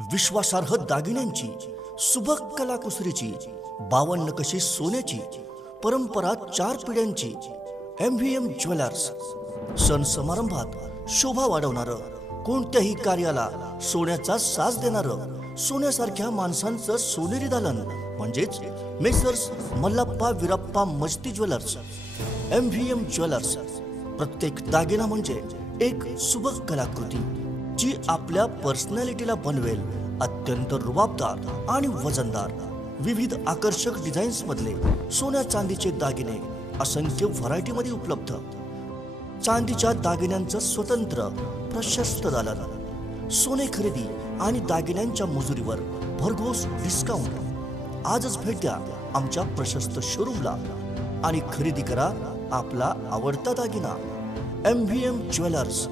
विश्वासार्ह दागिन्यांची, सुबक कलाकुसरीची, 52 नकाशे सोन्याची, परंपरा 4 पिढ्यांची MVM ज्वेलर्स। सण समारंभात शोभा वाढवणारं, कोणत्याही कार्याला सोन्याचा साज देणारं, सोन्यासारख्या माणसांचं सोनेरी दालन म्हणजेच मेसर्स मल्लाप्पा वीरप्पा मस्ती ज्वेलर्स। MVM jewellers. प्रत्येक दागिना म्हणजे एक सुबक कलाकृती जी आपल्या पर्सनॅलिटीला बनवेल अत्यंत रुबाबदार आणि वजनदार। विविध आकर्षक डिझाईन्स मधले सोन्या चांदीचे दागिने असंख्य व्हरायटी मध्ये उपलब्ध। चांदीच्या दागिन्यांचं स्वतंत्र प्रशस्त दालन, सोने खरेदी आणि दागिन्यांच्या मजुरीवर भरघोस डिस्काउंट। आजच भेट द्या आमच्या प्रशस्त शोरूमला आणि खरेदी करा आपला आवडता दागिना। MVM ज्वेलर्स,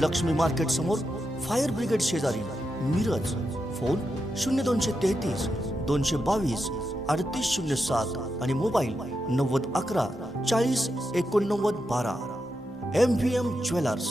लक्ष्मी मार्केट समोर, फायर ब्रिगेड शेजारी, मिरज। फोन 0233 222 3807 आणि मोबाईल 9011 40 89 12। MVM jewellers.